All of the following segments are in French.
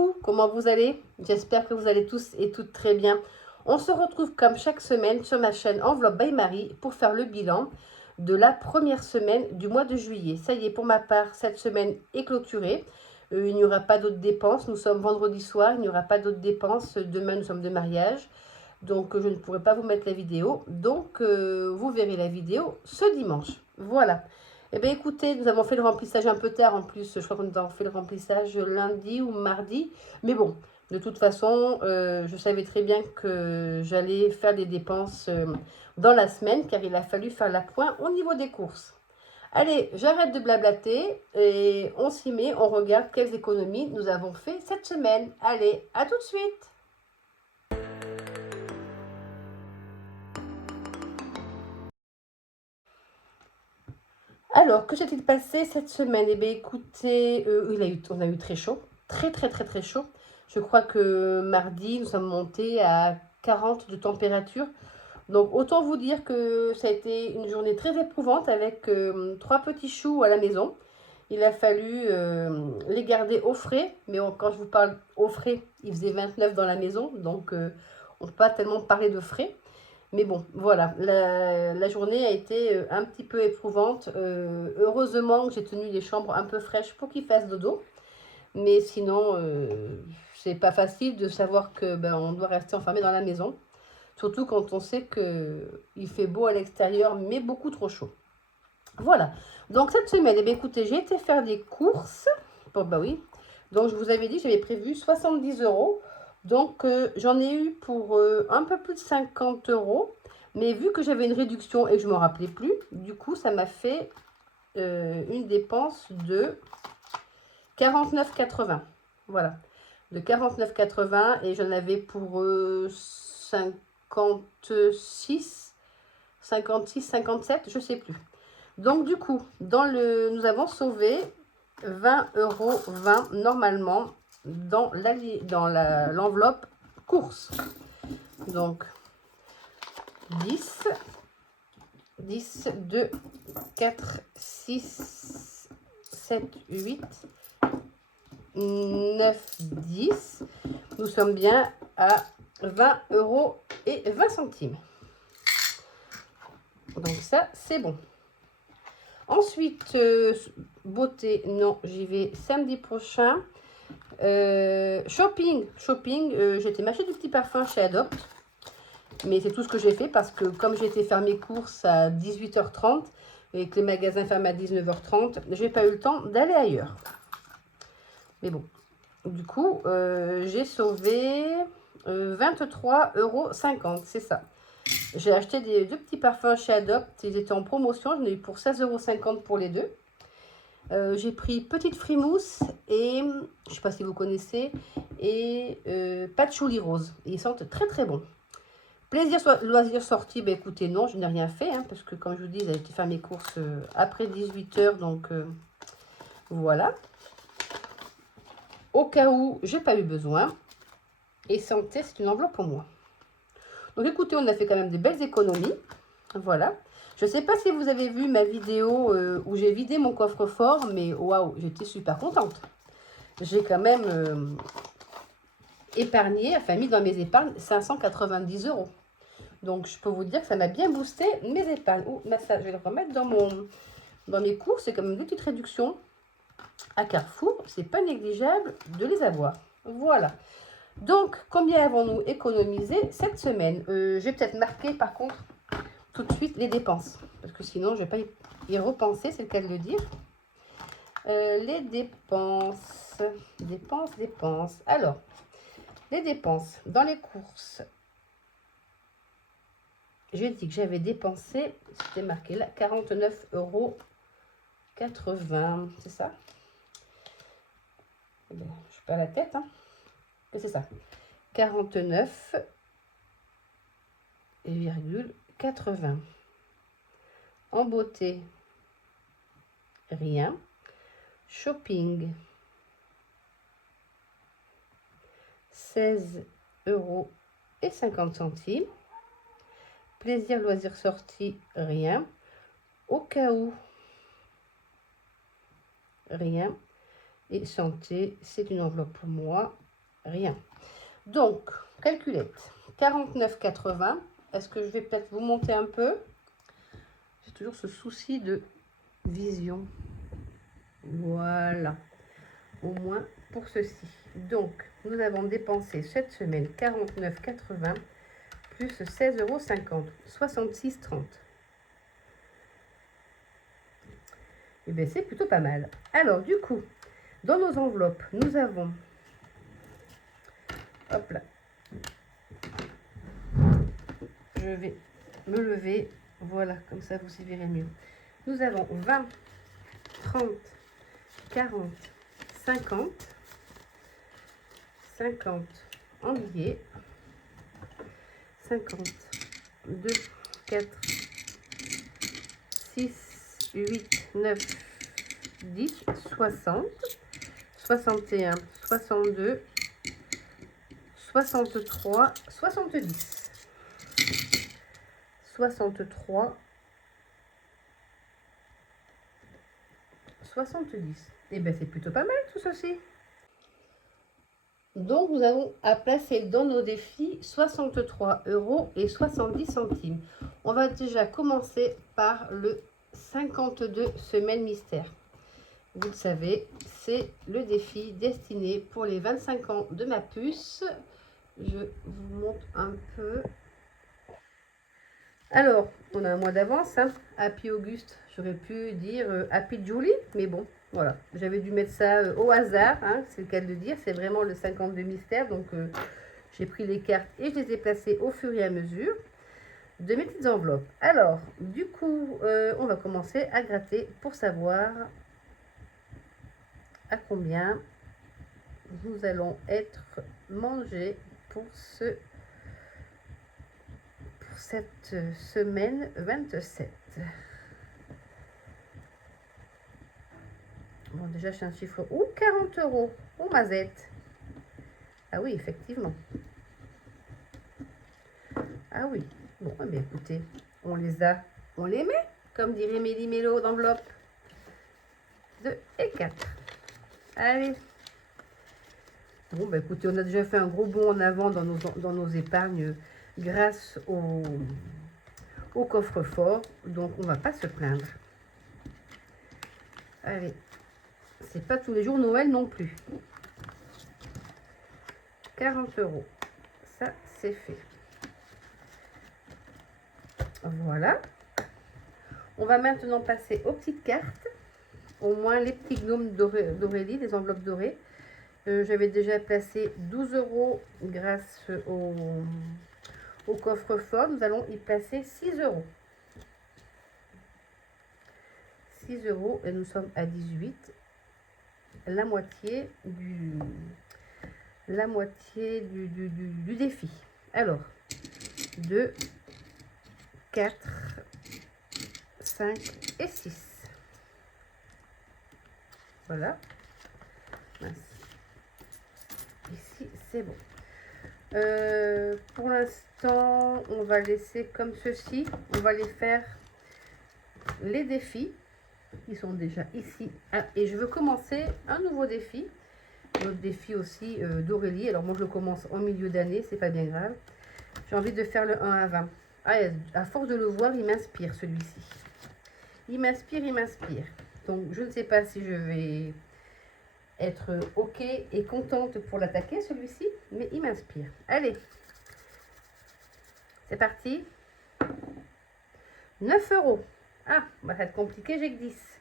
Coucou, comment vous allez? J'espère que vous allez tous et toutes très bien. On se retrouve comme chaque semaine sur ma chaîne Enveloppe by Marie pour faire le bilan de la première semaine du mois de juillet. Ça y est, pour ma part, cette semaine est clôturée. Il n'y aura pas d'autres dépenses. Nous sommes vendredi soir, il n'y aura pas d'autres dépenses. Demain, nous sommes de mariage. Donc, je ne pourrai pas vous mettre la vidéo. Donc, vous verrez la vidéo ce dimanche. Voilà. Eh bien, écoutez, nous avons fait le remplissage un peu tard. En plus, je crois qu'on a fait le remplissage lundi ou mardi. Mais bon, de toute façon, je savais très bien que j'allais faire des dépenses dans la semaine, car il a fallu faire la pointe au niveau des courses. Allez, j'arrête de blablater et on s'y met. On regarde quelles économies nous avons fait cette semaine. Allez, à tout de suite! Alors, que s'est-il passé cette semaine? Eh bien, écoutez, on a eu très chaud, très chaud. Je crois que mardi, nous sommes montés à 40 de température. Donc, autant vous dire que ça a été une journée très éprouvante avec 3 petits choux à la maison. Il a fallu les garder au frais, mais quand je vous parle au frais, il faisait 29 dans la maison, donc on ne peut pas tellement parler de frais. Mais bon, voilà, la journée a été un petit peu éprouvante. Heureusement que j'ai tenu les chambres un peu fraîches pour qu'ils fassent dodo. Mais sinon, c'est pas facile de savoir que on doit rester enfermé dans la maison. Surtout quand on sait qu'il fait beau à l'extérieur, mais beaucoup trop chaud. Voilà. Donc cette semaine, eh bien, écoutez, j'ai été faire des courses. Bon, bah oui. Donc je vous avais dit, j'avais prévu 70 euros. Donc, j'en ai eu pour un peu plus de 50 euros. Mais vu que j'avais une réduction et que je ne me rappelais plus, du coup, ça m'a fait une dépense de 49,80. Voilà. De 49,80 et j'en avais pour 56, 57, je ne sais plus. Donc, du coup, nous avons sauvé 20,20 euros normalement dans l'enveloppe course. Donc 10, 2, 4, 6, 7, 8, 9, 10. Nous sommes bien à 20 euros et 20 centimes. Donc ça, c'est bon. Ensuite, beauté, non, j'y vais samedi prochain. Shopping, j'étais m'acheter du petit parfum chez Adopt. Mais c'est tout ce que j'ai fait parce que comme j'ai été faire mes courses à 18h30 et que les magasins ferment à 19h30, j'ai pas eu le temps d'aller ailleurs. Mais bon, du coup, j'ai sauvé 23,50 euros, c'est ça. J'ai acheté deux petits parfums chez Adopt, ils étaient en promotion, j'en ai eu pour 16,50 € pour les deux. J'ai pris Petite Frimousse et, je ne sais pas si vous connaissez, et Patchouli Rose. Ils sentent très bons. Plaisir loisir sortie, ben écoutez, non, je n'ai rien fait, hein, parce que comme je vous dis, j'ai été faire mes courses après 18h, donc voilà. Au cas où, j'ai pas eu besoin. Et santé, c'est une enveloppe pour moi. Donc écoutez, on a fait quand même des belles économies. Voilà. Je ne sais pas si vous avez vu ma vidéo où j'ai vidé mon coffre-fort, mais waouh, j'étais super contente. J'ai quand même épargné, enfin mis dans mes épargnes, 590 €. Donc, je peux vous dire que ça m'a bien boosté mes épargnes. Oh, ça, je vais le remettre dans mes courses. C'est quand même des petites réductions à Carrefour. C'est pas négligeable de les avoir. Voilà. Donc, combien avons-nous économisé cette semaine? Je vais peut-être marquer, par contre, tout de suite les dépenses. Parce que sinon, je ne vais pas y repenser, c'est le cas de le dire. Les dépenses. Dépenses. Alors, les dépenses dans les courses. J'ai dit que j'avais dépensé, c'était marqué là, 49,80 €. C'est ça? Je ne suis pas à la tête, hein. C'est ça. 49,80 €. En beauté, rien. Shopping, 16,50 €. Plaisir, loisir, sortie, rien. Au cas où, rien. Et santé, c'est une enveloppe pour moi. Rien. Donc, calculette. 49,80. Est-ce que je vais peut-être vous monter un peu? J'ai toujours ce souci de vision. Voilà. Au moins pour ceci. Donc, nous avons dépensé cette semaine 49,80 plus 16,50 €, 66,30. Et bien, c'est plutôt pas mal. Alors, du coup, dans nos enveloppes, nous avons... Hop là. Je vais me lever. Voilà, comme ça, vous y verrez mieux. Nous avons 20, 30, 40, 50, 50 en billets, 50, 2, 4, 6, 8, 9, 10, 60, 61, 62, 63, 70, 63, 70. Et bien, c'est plutôt pas mal tout ceci. Donc, nous avons à placer dans nos défis 63,70 €. On va déjà commencer par le 52 semaines mystère. Vous le savez, c'est le défi destiné pour les 25 ans de ma puce. Je vous montre un peu. Alors, on a un mois d'avance, hein. Happy Auguste, j'aurais pu dire Happy Julie, mais bon, voilà. J'avais dû mettre ça au hasard, hein, c'est le cas de le dire. C'est vraiment le 52 mystère, donc j'ai pris les cartes et je les ai placées au fur et à mesure de mes petites enveloppes. Alors, du coup, on va commencer à gratter pour savoir à combien nous allons être mangés pour cette semaine 27. Bon, déjà, c'est un chiffre. Ouh, 40 €. Oh, mazette. Ah oui, effectivement. Ah oui. Bon, eh bien, écoutez, on les a, on les met, comme dirait Mélie Mélo d'enveloppe. 2 et 4. Allez. Bon, bah écoutez, on a déjà fait un gros bond en avant dans nos épargnes grâce au coffre-fort. Donc, on va pas se plaindre. Allez. C'est pas tous les jours Noël non plus. 40 €. Ça, c'est fait. Voilà. On va maintenant passer aux petites cartes. Au moins les petits gnomes d'Aurélie, des enveloppes dorées. J'avais déjà placé 12 € grâce au coffre-fort. Nous allons y placer 6 €. 6 € et nous sommes à 18. La moitié du défi. Alors, 2, 4, 5 et 6. Voilà. Ici, c'est bon. Pour l'instant, on va laisser comme ceci. On va les faire les défis. Ils sont déjà ici. Ah, et je veux commencer un nouveau défi. Notre défi aussi d'Aurélie. Alors moi, je le commence en milieu d'année. C'est pas bien grave. J'ai envie de faire le 1 à 20. Ah, à force de le voir, il m'inspire celui-ci. Il m'inspire, il m'inspire. Donc, je ne sais pas si je vais être OK et contente pour l'attaquer, celui-ci, mais il m'inspire. Allez, c'est parti. 9 €. Ah, bah, ça va être compliqué, j'ai que 10.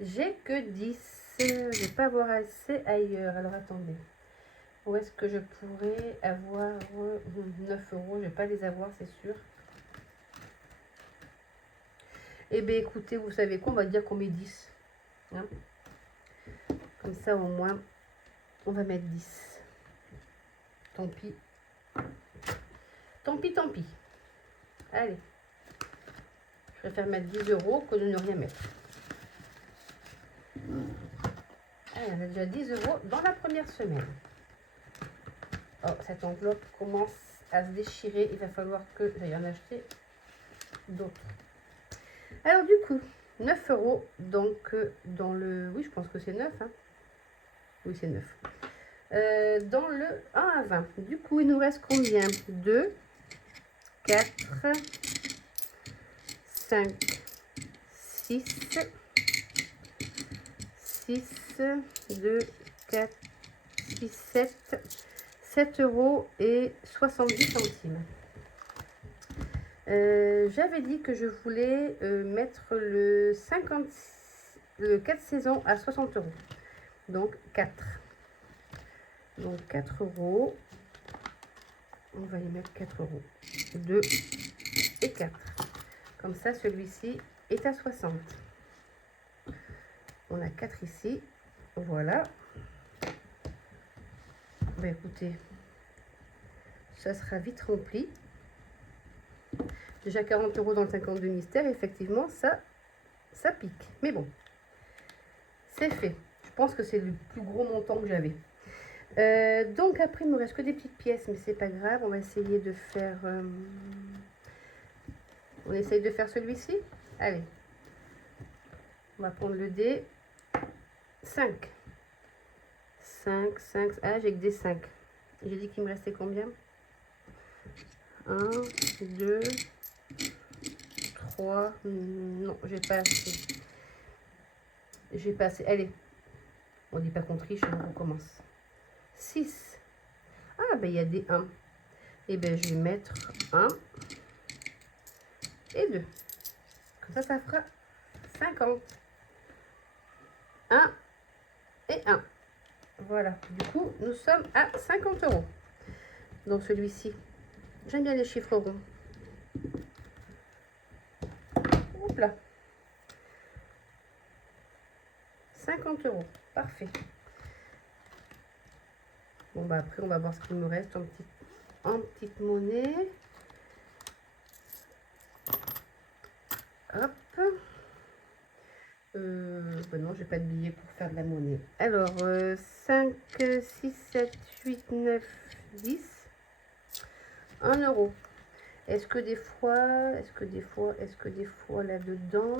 J'ai que 10. Je vais pas avoir assez ailleurs. Alors, attendez. Où est-ce que je pourrais avoir 9 €? Je vais pas les avoir, c'est sûr. Eh bien, écoutez, vous savez quoi? On va dire qu'on met 10. Hein, comme ça, au moins, on va mettre 10. Tant pis. Tant pis, tant pis. Allez. Je préfère mettre 10 € que de ne rien mettre. Allez, on a déjà 10 € dans la première semaine. Oh, cette enveloppe commence à se déchirer. Il va falloir que j'aille en acheter d'autres. Alors, du coup, 9 €. Donc, dans le... Oui, je pense que c'est 9. Hein. Oui, c'est 9. dans le 1 à 20. Du coup, il nous reste combien? 2, 4, 5, 6, 2, 4, 6, 7 euros et 70 centimes. J'avais dit que je voulais mettre le 4 saisons à 60 euros. Donc 4. Donc 4 euros. On va y mettre 4 euros. 2 et 4. Comme ça, celui-ci est à 60. On a 4 ici. Voilà. Ben écoutez, ça sera vite rempli. Déjà 40 euros dans le 52 mystère, effectivement, ça pique. Mais bon, c'est fait. Je pense que c'est le plus gros montant que j'avais. Donc après, il ne me reste que des petites pièces, mais c'est pas grave. On va essayer de faire... on essaye de faire celui-ci. Allez. On va prendre le dé. 5. 5, 5. Ah, j'ai que des 5. J'ai dit qu'il me restait combien? 1, 2, 3. Non, j'ai pas assez. J'ai pas assez. Allez. On dit pas qu'on triche, on recommence. 6. Ah, ben il y a des 1. Et ben je vais mettre 1 et 2. Comme ça fera 50. 1 et 1. Voilà. Du coup, nous sommes à 50 euros. Donc celui-ci, j'aime bien les chiffres ronds. Hop là. 50 euros. Parfait. Bon, bah après, on va voir ce qu'il me reste en petite monnaie. Hop. Ben non, j'ai pas de billets pour faire de la monnaie. Alors, 5, 6, 7, 8, 9, 10. 1 euro. Est-ce que des fois là-dedans...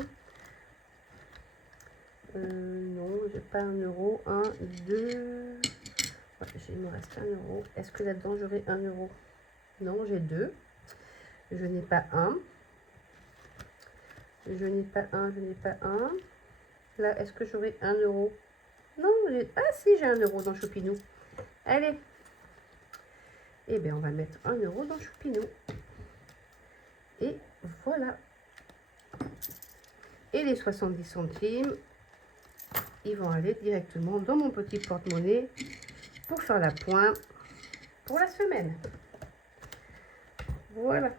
non, j'ai pas 1 euro. 1, 2... Ouais, il me reste 1 euro. Est-ce que là-dedans, j'aurai 1 euro? Non, j'ai 2. Je n'ai pas 1. Je n'ai pas 1, je n'ai pas 1. Là, est-ce que j'aurai 1 euro? Non, ah si, j'ai 1 euro dans Choupinou. Allez. Eh bien, on va mettre 1 euro dans Choupinou. Et voilà. Et les 70 centimes, ils vont aller directement dans mon petit porte-monnaie pour faire la pointe pour la semaine. Voilà.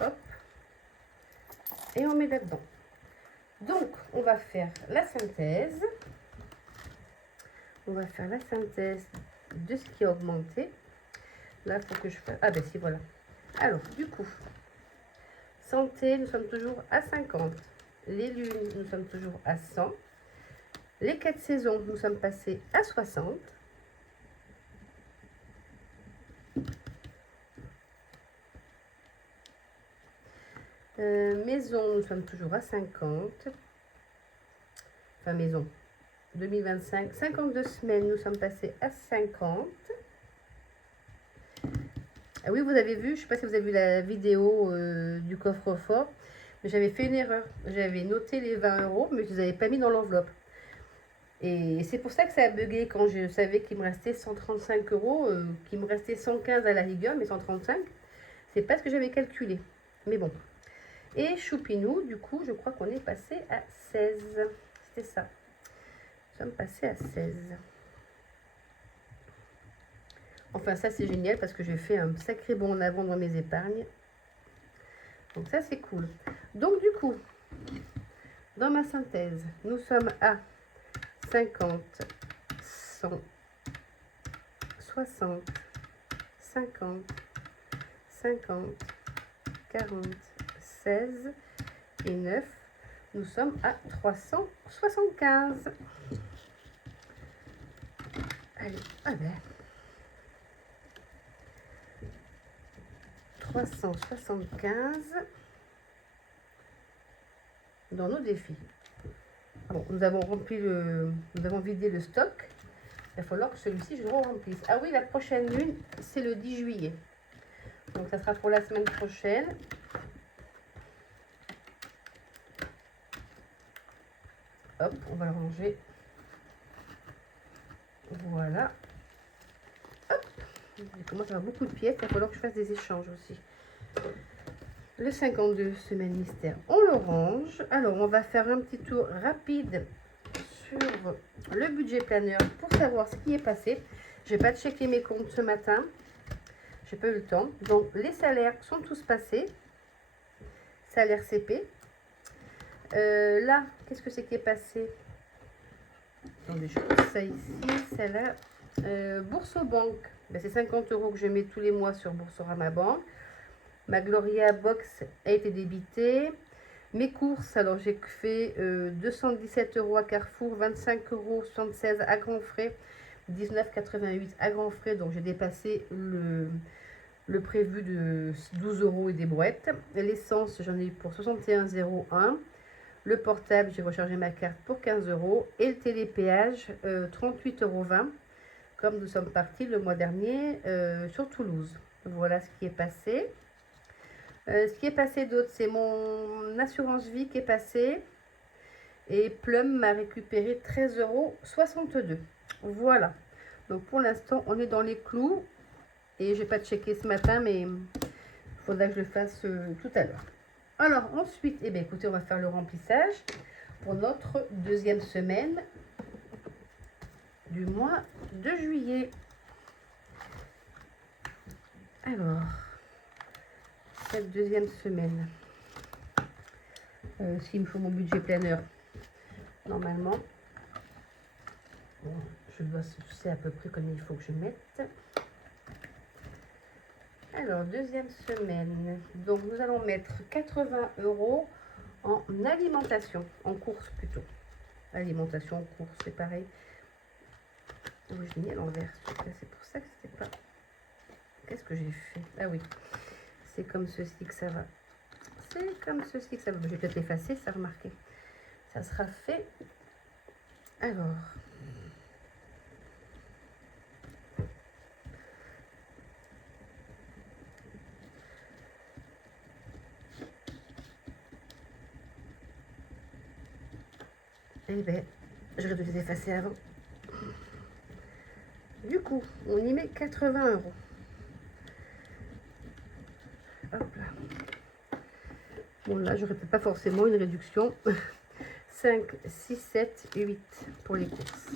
Hop. Et on met là-dedans. Donc, on va faire la synthèse. On va faire la synthèse de ce qui a augmenté. Là, il faut que je fasse... Ah ben si, voilà. Alors, du coup, santé, nous sommes toujours à 50. Les lunes, nous sommes toujours à 100. Les 4 saisons, nous sommes passés à 60. Maison, nous sommes toujours à 50. Enfin, maison. 2025, 52 semaines, nous sommes passés à 50. Ah oui, vous avez vu, je ne sais pas si vous avez vu la vidéo du coffre-fort, mais j'avais fait une erreur. J'avais noté les 20 euros, mais je ne les avais pas mis dans l'enveloppe. Et c'est pour ça que ça a bugué quand je savais qu'il me restait 135 euros, qu'il me restait 115 à la rigueur, mais 135, c'est pas ce que j'avais calculé. Mais bon. Et Choupinou, du coup, je crois qu'on est passé à 16. C'était ça. Nous sommes passés à 16. Enfin, ça, c'est génial parce que j'ai fait un sacré bond en avant dans mes épargnes. Donc, ça, c'est cool. Donc, du coup, dans ma synthèse, nous sommes à 50, 100, 60, 50, 50, 40, 16 et 9. Nous sommes à 375. Allez, ah ben... 375 dans nos défis. Bon, nous avons vidé le stock. Il va falloir que celui-ci, je le remplisse. Ah oui, la prochaine lune, c'est le 10 juillet. Donc, ça sera pour la semaine prochaine. Hop, on va le ranger. Voilà. Hop. Il commence à avoir beaucoup de pièces. Il va falloir que je fasse des échanges aussi. Le 52 semaine mystère, on le range. Alors, on va faire un petit tour rapide sur le budget planeur pour savoir ce qui est passé. Je n'ai pas checké mes comptes ce matin. J'ai pas eu le temps. Donc, les salaires sont tous passés. Salaire CP. Là, qu'est-ce que c'est qui est passé? Attendez, je pose ça ici. Celle-là. Bourse aux banques. Ben, c'est 50 € que je mets tous les mois sur Boursorama Banque. Ma Gloria Box a été débitée. Mes courses, alors j'ai fait 217 € à Carrefour, 25,76 € à grands frais, 19,88 € à grands frais. Donc j'ai dépassé le prévu de 12 € et des brouettes. L'essence, j'en ai eu pour 61,01 €. Le portable, j'ai rechargé ma carte pour 15 €. Et le télépéage, 38,20 €, comme nous sommes partis le mois dernier sur Toulouse. Voilà ce qui est passé. Ce qui est passé d'autre, c'est mon assurance vie qui est passée. Et Plum m'a récupéré 13,62 €. Voilà. Donc pour l'instant, on est dans les clous. Et je n'ai pas checké ce matin, mais il faudra que je le fasse tout à l'heure. Alors ensuite, eh bien, écoutez, on va faire le remplissage pour notre deuxième semaine du mois de juillet. Alors, cette deuxième semaine, s'il me faut mon budget planeur, normalement, bon, je sais à peu près combien il faut que je mette. Alors, deuxième semaine, donc nous allons mettre 80 € en alimentation, en course plutôt. Alimentation, course, c'est pareil. Oh, je l'ai mis à l'envers, c'est pour ça que c'était pas... Qu'est-ce que j'ai fait? Ah oui, c'est comme ceci que ça va. C'est comme ceci que ça va. Je vais peut-être l'effacer, ça remarqué. Ça sera fait. Alors... Eh bien, j'aurais dû les effacer avant. Du coup, on y met 80 €. Hop là. Bon, là, j'aurais peut-être pas forcément une réduction. 5, 6, 7, 8 pour les courses.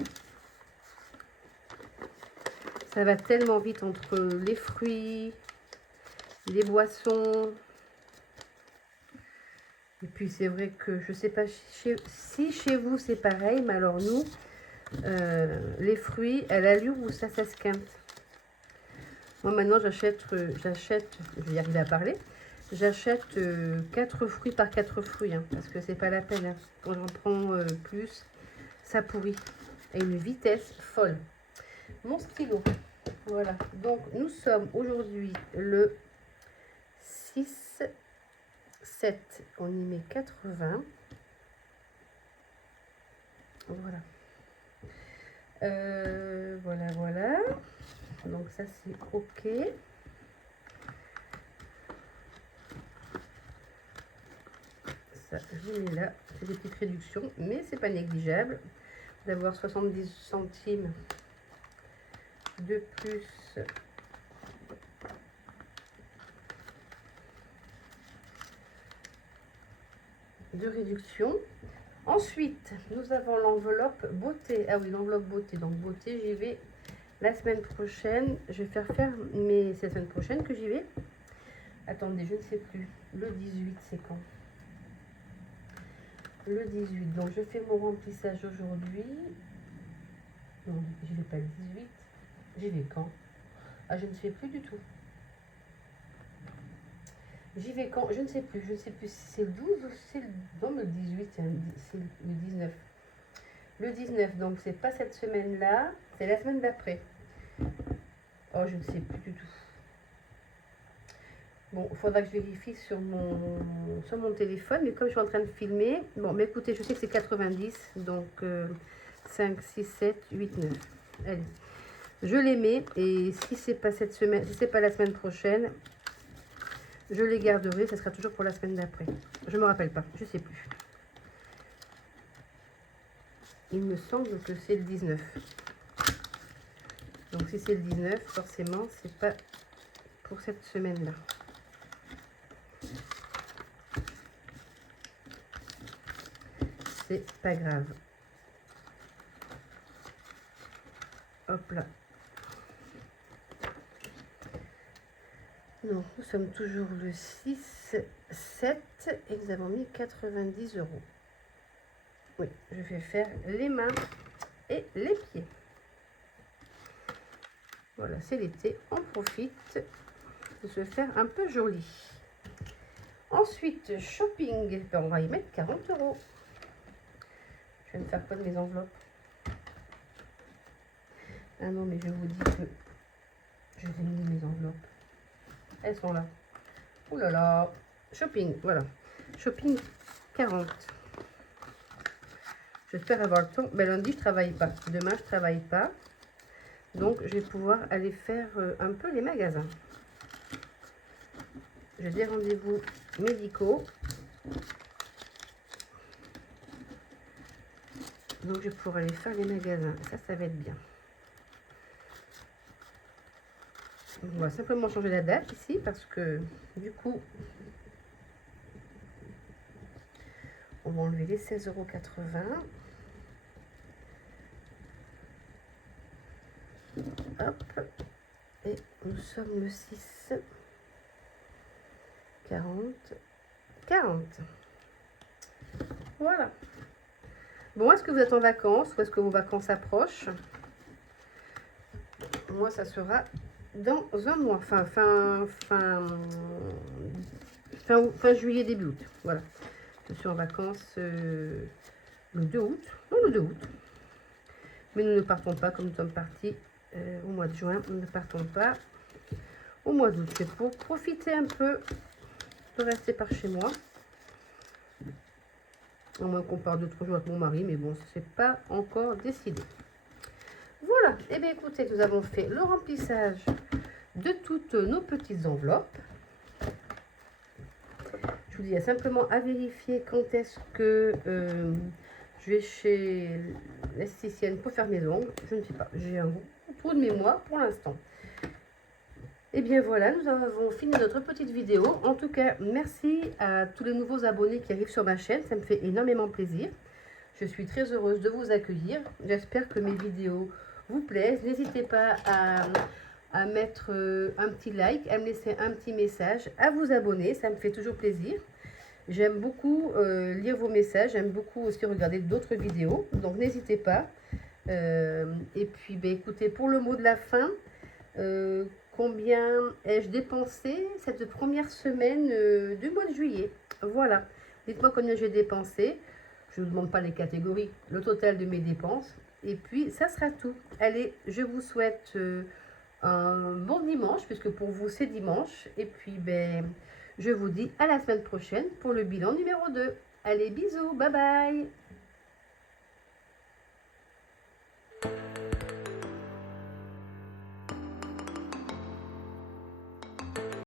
Ça va tellement vite entre les fruits, les boissons. Et puis, c'est vrai que je sais pas si chez vous c'est pareil, mais alors nous, les fruits, à l'allure où ça s'esquinte. Moi, maintenant, j'achète, je vais y arriver à parler, j'achète 4 fruits par 4 fruits, hein, parce que c'est pas la peine. Hein. Quand j'en prends plus, ça pourrit. À une vitesse folle. Mon stylo, voilà. Donc, nous sommes aujourd'hui le 6, 7, on y met 80. Voilà. Voilà. Donc ça c'est ok. Ça, je mets là. C'est des petites réductions, mais c'est pas négligeable d'avoir 70 centimes de plus de réduction. Ensuite, nous avons l'enveloppe beauté. Ah oui, l'enveloppe beauté. Donc beauté, j'y vais la semaine prochaine. Je vais faire mais c'est la semaine prochaine que j'y vais. Attendez, je ne sais plus. Le 18, c'est quand? Le 18. Donc je fais mon remplissage aujourd'hui. Non, j'y vais pas le 18. J'y vais quand? Ah, je ne sais plus du tout. J'y vais quand? Je ne sais plus. Je ne sais plus si c'est le 12 ou si c'est le... Non, le 18, c'est le 19. Le 19, donc c'est pas cette semaine-là, c'est la semaine d'après. Oh, je ne sais plus du tout. Bon, il faudra que je vérifie sur mon téléphone, mais comme je suis en train de filmer, bon, mais écoutez, je sais que c'est 90, donc 5, 6, 7, 8, 9. Allez, je les mets et si c'est pas cette semaine, si c'est pas la semaine prochaine, je les garderai. Ça sera toujours pour la semaine d'après. Je me rappelle pas, je sais plus. Il me semble que c'est le 19. Donc si c'est le 19, forcément, c'est pas pour cette semaine-là. C'est pas grave. Hop là. Non, nous sommes toujours le 6-7 et nous avons mis 90 €. Oui, je vais faire les mains et les pieds. Voilà, c'est l'été, on profite de se faire un peu joli. Ensuite, shopping, ben, on va y mettre 40 €. Je vais me faire quoi de mes enveloppes? Ah non, mais je vous dis que je vais mis mes enveloppes. Elles sont là. Ouh là là. Shopping, voilà. Shopping 40. J'espère avoir le temps. Mais lundi, je travaille pas. Demain, je travaille pas. Donc, je vais pouvoir aller faire un peu les magasins. J'ai des rendez-vous médicaux. Donc, je vais pouvoir aller faire les magasins. Ça va être bien. Donc, on va simplement changer la date ici parce que, du coup, on va enlever les 16,80 €. Hop. Et nous sommes le 6. 40. 40. Voilà. Bon, est-ce que vous êtes en vacances ou est-ce que vos vacances approchent? Moi, ça sera dans un mois. Enfin, fin juillet, début août. Voilà. Je suis en vacances le 2 août. Non, le 2 août. Mais nous ne partons pas comme nous sommes partis au mois de juin. Nous ne partons pas au mois d'août. C'est pour profiter un peu de rester par chez moi. À moins qu'on parte 2-3 jours avec mon mari. Mais bon, c'est pas encore décidé. Voilà. Et bien, écoutez, nous avons fait le remplissage de toutes nos petites enveloppes. Je vous dis, il y a simplement à vérifier quand est-ce que je vais chez l'esthéticienne pour faire mes ongles. Je ne sais pas, j'ai un trou de mémoire pour l'instant. Et bien voilà, nous avons fini notre petite vidéo. En tout cas, merci à tous les nouveaux abonnés qui arrivent sur ma chaîne. Ça me fait énormément plaisir. Je suis très heureuse de vous accueillir. J'espère que mes vidéos vous plaisent. N'hésitez pas à mettre un petit like, à me laisser un petit message, à vous abonner. Ça me fait toujours plaisir. J'aime beaucoup lire vos messages. J'aime beaucoup aussi regarder d'autres vidéos. Donc, n'hésitez pas. Et puis, ben, écoutez, pour le mot de la fin, combien ai-je dépensé cette première semaine du mois de juillet? Voilà. Dites-moi combien j'ai dépensé. Je ne vous demande pas les catégories, le total de mes dépenses. Et puis, ça sera tout. Allez, je vous souhaite un bon dimanche, puisque pour vous, c'est dimanche. Et puis, ben, je vous dis à la semaine prochaine pour le bilan numéro 2. Allez, bisous, bye bye!